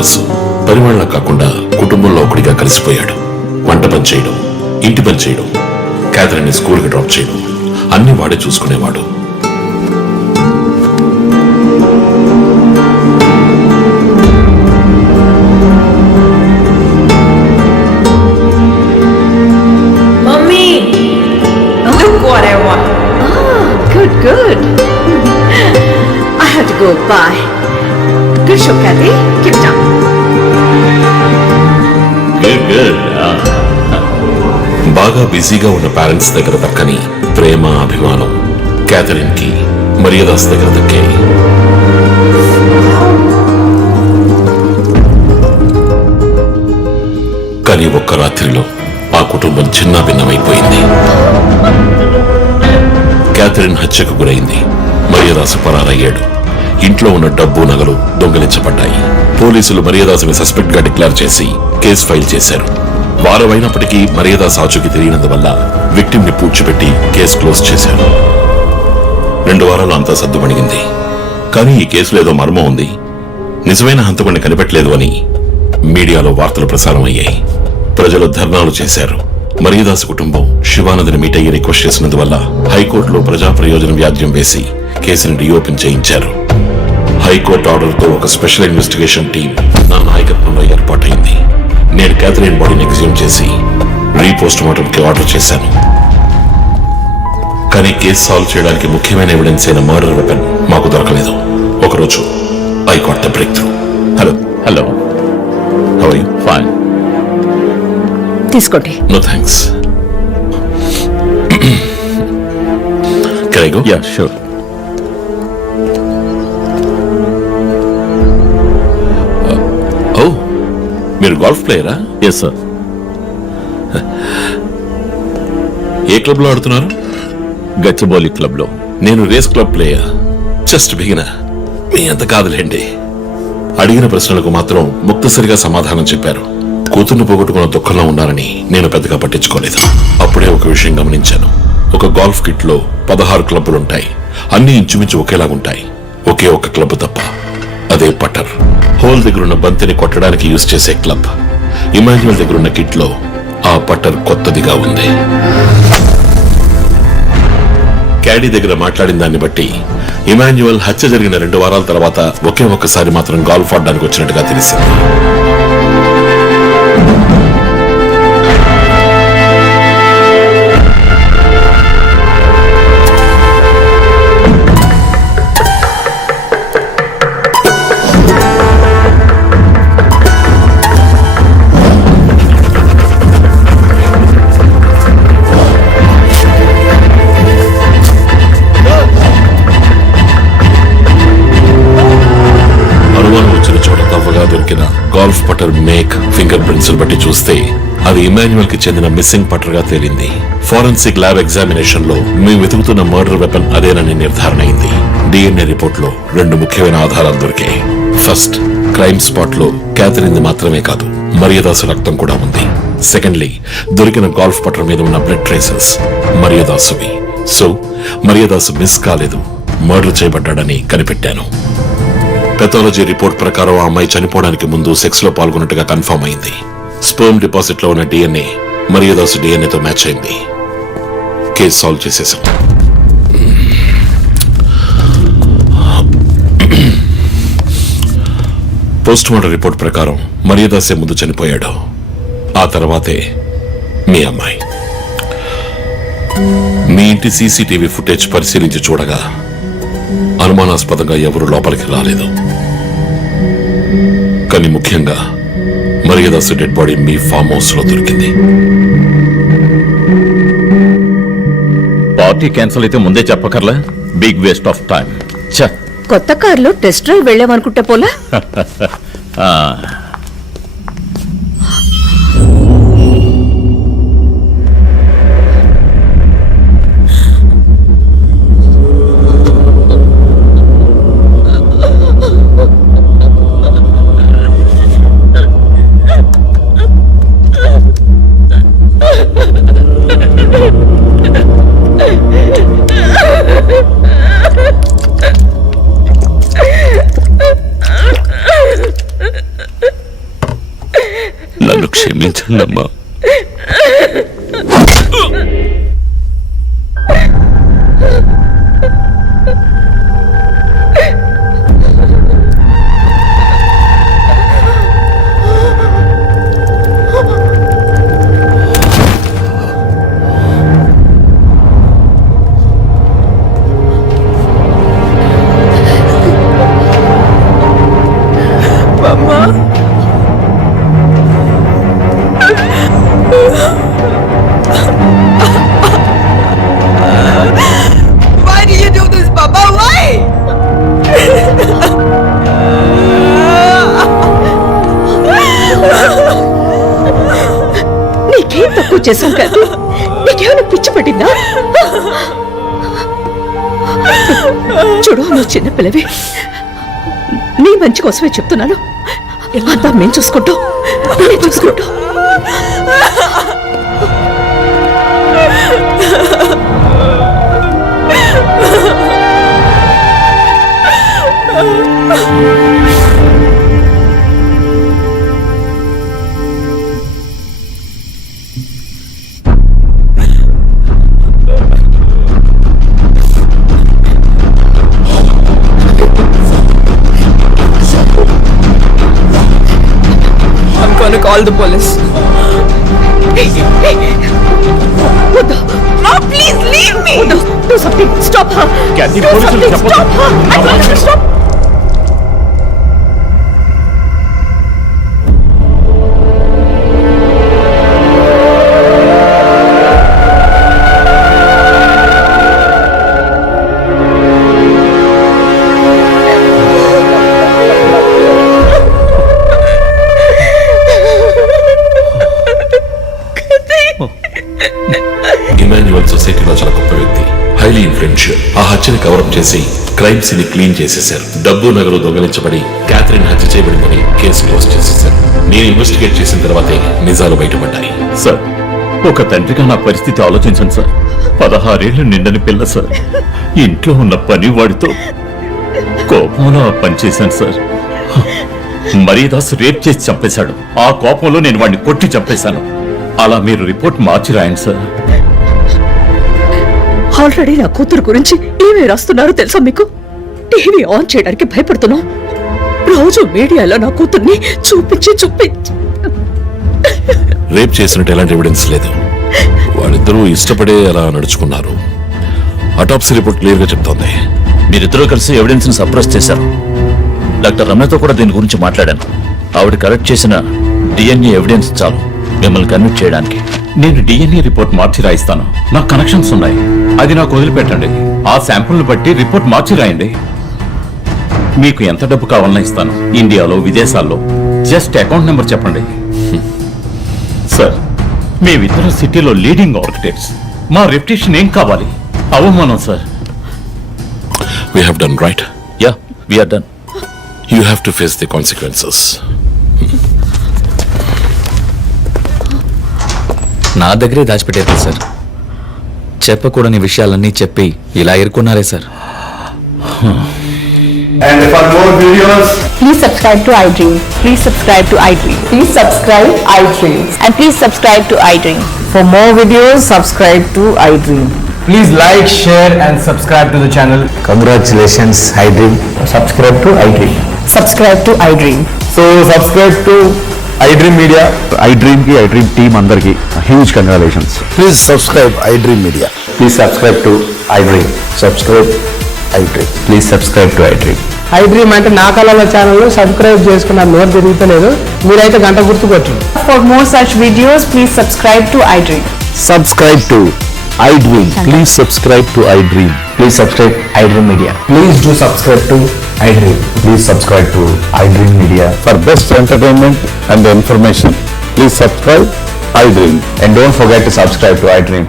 మరియదాసు పరిమాణంలో కాకుండా కుటుంబంలో ఒకటిగా కలిసిపోయాడు. వంట పని చేయడం, ఇంటి పని చేయడం, క్యాథరిన్ స్కూల్కి డ్రాప్ చేయడం అన్ని వాడే చూసుకునేవాడు. Good. I have to go. Bye. Good show, Kathy. Keep it up. Good. బాగా బిజీగా ఉన్న పేరెంట్స్ దగ్గర దక్కని ప్రేమ, అభిమానం క్యాథరిన్ కి మరియదాస్ దగ్గర దక్కాయి. కానీ ఒక్క రాత్రిలో ఆ కుటుంబం చిన్న భిన్నమైపోయింది. క్యాథరిన్ హత్యకు గురైంది. మరియదాసు పరారయ్యాడు. ఇంట్లో ఉన్న డబ్బు, నగలు దొంగిలించబడ్డాయి. పోలీసులు మరియదాసుని సస్పెక్ట్ గా డిక్లేర్ చేసి కేసు ఫైల్ చేశారు. వారమైనప్పటికీ మరియదాస్ ఆచూకీ తెలియనందువల్ల విక్టిమ్ ని పూడ్చిపెట్టి కేసు క్లోజ్ చేశారు. 2 వారాలు అంతా సద్దుమణిగింది. కానీ ఈ కేసులో ఏదో మర్మం ఉంది, నిజమైన హంతకుడిని కనిపెట్టలేదు అని మీడియాలో వార్తలు ప్రసారం అయ్యాయి. ప్రజలు ధర్నాలు చేశారు. మరియదాసు కుటుంబం శివానందని మీట్ అయ్యి రిక్వెస్ట్ చేసినందువల్ల హైకోర్టులో ప్రజా ప్రయోజన వ్యాజ్యం వేసి కేసును రీఓపెన్ చేయించారు. హైకోర్టు ఆర్డర్తో ఒక స్పెషల్ ఇన్వెస్టిగేషన్ టీం నా నాయకత్వంలో ఏర్పాటైంది. నేను క్యాథరిన్ బాడీని ఎగ్జ్యూమ్ చేసి రీపోస్ట్ మార్టంకి ఆర్డర్ చేశాను. కానీ కేసు సాల్వ్ చేయడానికి ముఖ్యమైన ఎవిడెన్స్ అయిన మర్డర్ వెపన్ మాకు దొరకలేదు. ఒకరోజు I got the breakthrough. Hello how are you? Fine. తీసుకోండి. No thanks. Can I go? Yeah, sure. మీరు గోల్ఫ్ ప్లేయరా? Yes, sir. ఏ క్లబ్ లో ఆడుతున్నారు? గచ్చిబౌలి క్లబ్ లో. నేను race club player. Just beginner. మీ అంత కాదులేండి. అడిగిన ప్రశ్నలకు మాత్రం ముక్తసరిగా సమాధానం చెప్పారు. కూతుర్ని పోగొట్టుకున్న దుఃఖంలో ఉన్నారని నేను పెద్దగా పట్టించుకోలేదు. అప్పుడే ఒక విషయం గమనించాను. ఒక గోల్ఫ్ కిట్ లో 16 క్లబ్బులుంటాయి. అన్ని ఇంచుమించు ఒకేలాగుంటాయి. ఒకే ఒక క్లబ్ తప్ప. అదే పట్టర్. హోల్ దగ్గరున్న బంతిని కొట్టడానికి యూజ్ చేసే క్లబ్. ఇమాన్యువల్ దగ్గరున్న కిట్ లో ఆ పట్టర్ కొత్తదిగా ఉంది. క్యాడీ దగ్గర మాట్లాడిన దాన్ని బట్టి ఇమాన్యువల్ హత్య జరిగిన 2 వారాల తర్వాత ఒకే ఒక్కసారి మాత్రం గోల్ఫ్ ఆడడానికి వచ్చినట్టుగా తెలిసింది. గోల్ఫ్ పట్టర్ మేక్, ఫింగర్ ప్రింట్స్ బట్టి చూస్తే అది ఇమాన్యువల్ కి చెందిన మిస్సింగ్ పట్టర్ గా తేలింది. ఫోరెన్సిక్ ల్యాబ్ ఎగ్జామినేషన్ లో మేము వెతుకుతున్న మర్డర్ వెపన్ అదేనని నిర్ధారణ అయింది. డిఎన్ఏ రిపోర్ట్ లో 2 ముఖ్యమైన ఆధారాలు దొరికాయి. ఫస్ట్, క్రైమ్ స్పాట్ లో క్యాథరిన్ మాత్రమే కాదు, మరియదాసు రక్తం కూడా ఉంది. సెకండ్లీ, దొరికిన గోల్ఫ్ పట్టర్ మీద ఉన్న బ్లడ్ ట్రేసెస్ మరియదాసువి. సో మరియదాసు మిస్ కాలేదు, మర్డర్ చేయబడ్డాడని కనిపెట్టాను. పెథాలజీ రిపోర్ట్ ప్రకారం ఆ అమ్మాయి చనిపోవడానికి ముందు సెక్స్ లో పాల్గొన్నట్టుగా కన్ఫర్మ్ అయింది. స్పర్మ్ డిపాజిట్ లో ఉన్న డిఎన్ఏ మరియదాసు డిఎన్ఏతో మ్యాచ్ అయింది. కేసు సాల్వ్ చేసేసాం. పోస్ట్ మార్టం రిపోర్ట్ ప్రకారం మరియదాసే ముందు చనిపోయాడు. ఆ తర్వాతే మీ అమ్మాయి. మీ ఇంటి సీసీటీవీ ఫుటేజ్ పరిశీలించి చూడగా అనుమానాస్పదంగా ఎవరు లోపలికి రాలేదు. కానీ ముఖ్యంగా మరియదాసు డెడ్ బాడీ మీ ఫామ్ హౌస్ లో దొరికింది. పార్టీ క్యాన్సిల్ అయితే ముందే చెప్పకర్లా? Big waste of time. కొత్త కార్లో టెస్ట్ డ్రైవ్ వెళ్ళామనుకుంటా పోలా. క్షమించండి అమ్మా. Why do you do this, Papa? Why? నీకేం తక్కువ చేశాం కాదు, నీకేమైనా పిచ్చి పట్టిందా? చూడు, నువ్వు చిన్నపిల్లవి, నీ మంచి కోసమే చెప్తున్నాను. అంతా మేము చూసుకుంటాం. I'm gonna call the police. వద్దు. No, please leave me. వద్దు. Do something. Stop her. Kathy, Do పోలీసులు something. చెప్పొద్దు. Stop her. I told you to stop. Emmanuel సొసైటీలో చాలా గొప్ప వ్యక్తి, హైలీ ఇన్ఫ్లుయెన్షియల్. ఆ హత్యని కవరప్ చేసి క్రైమ్ సీన్ క్లీన్ చేసేశారు. డబ్బు నగలు దొంగలించబడి క్యాథరిన్ హత్య చేయబడిందని కేసు క్లోజ్ చేసేశారు. నేను ఇన్వెస్టిగేట్ చేసిన తర్వాతే నిజాలు బయటపడ్డాయి. సార్, ఒక తండ్రిగా నా పరిస్థితి ఆలోచించండి సార్. 16 ఏళ్లు నిండని పిల్ల సార్. ఇంట్లో ఉన్న పని వాడితో కోపంలో ఆ పని చేశాను సార్. మరీదాస్ రేప్ చేసి చంపేశాడు. ఆ కోపంలో నేను వాడిని కొట్టి చంపేశాను. అలా మీరు రిపోర్ట్ మార్చి రాయండి సార్. ఆల్రెడీ నా కూతురు గురించి ఏమేమి రాస్తున్నారో తెలుసా మీకు? టీవీ ఆన్ చేయడానికి భయపడుతున్నాం. రోజు మీడియాలో నా కూతుర్ని చూపించి రేప్ చేసినట్టు ఎలాంటి ఎవిడెన్స్ లేదు. వాళ్ళిద్దరూ ఇష్టపడే అలా నడుచుకున్నారు. అటాప్సీ రిపోర్ట్ క్లియర్ గా చెప్తోంది. మీరిద్దరూ కలిసి ఎవిడెన్స్ ని సప్రెస్ చేశారు. డాక్టర్ రమణతో కూడా దీని గురించి మాట్లాడాను. ఆవిడ కలెక్ట్ చేసిన డిఎన్ఏ ఎవిడెన్స్ చాలు మిమ్మల్ని కన్విక్ట్ చేయడానికి. నేను డిఎన్ఏ రిపోర్ట్ మార్చి రాయిస్తాను. నాకు కనెక్షన్స్ ఉన్నాయి. అది నాకు వదిలిపెట్టండి. ఆ శాంపుల్ని బట్టి రిపోర్ట్ మార్చి రాయండి. మీకు ఎంత డబ్బు కావాలన్నా ఇస్తాను. ఇండియాలో, విదేశాల్లో. జస్ట్ అకౌంట్ నెంబర్ చెప్పండి. సార్, మేమిద్దరం సిటీలో లీడింగ్ ఆర్కిటెక్ట్స్. మా రెప్యుటేషన్ ఏం కావాలి? అవమానం sir. We have done right. Yeah, we're done. You have to face the consequences. నా దగ్గరే దాచిపెట్టారు సార్. చెప్పకూడని విషయాలన్నీ చెప్పి ఇలా ఇరుక్కున్నారే sir. And for more videos, Please subscribe to iDream. Please subscribe to iDream. Please subscribe iDream. And please subscribe to iDream. For more videos, subscribe to iDream. please like, share and subscribe to the channel. Congratulations, iDream. Subscribe to iDream. Subscribe to iDream. So subscribe to iDream Media. iDream ki iDream team andarki huge congratulations. Please subscribe iDream Media. Please subscribe to iDream. Subscribe iDream. Please subscribe to iDream. iDream అంటే నా కళల channel subscribe చేసుకున్న నోరు తిరుగుతలేదు. మీరైతే గంట గుర్తు కొట్టండి. For more such videos, please subscribe to iDream. Subscribe to iDream. Please subscribe to iDream. Please subscribe iDream Media. Please do subscribe to iDream. Please subscribe to iDream Media. For best entertainment and information, please subscribe iDream. And don't forget to subscribe to iDream.